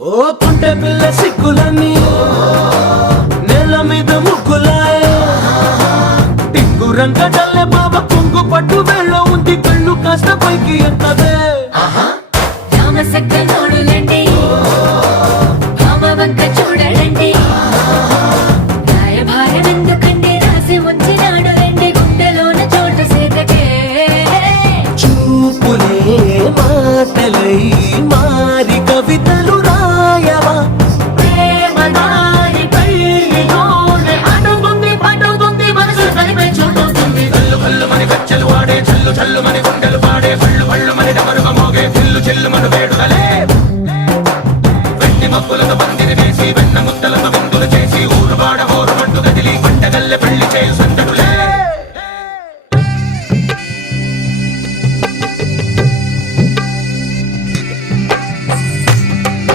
ఓ పుంటె పిల్ల సిక్కులన్నీ నేల మీద ముగ్గులాయే టింగురంగ డల్లె బాబా కొంగు పట్టు వెళ్ళ ఉంది కళ్ళు కాస్త పైకి ఎత్తదే రామసక్క నోడులండి భామవంక చూడలండి రాయభారం ఎందుకండి రాసి ఉంచినాడు రండి గుండెలోన చోటు సేతకే చూపులే మాటలై మారి కవితలు రాయవా ప్రేమ దారి పైలోనే అడుగుంది పడుగుంది మనసు కలిపే చూడుతుంది కళ్ళు కళ్ళు మని గచ్చలు వాడే చల్లు చల్లు మని గుండెలు పాడే పళ్ళు పళ్ళు మని డమరుగా మోగే చిల్లు చిల్లు మను వేడుదలే వెండి మబ్బులతో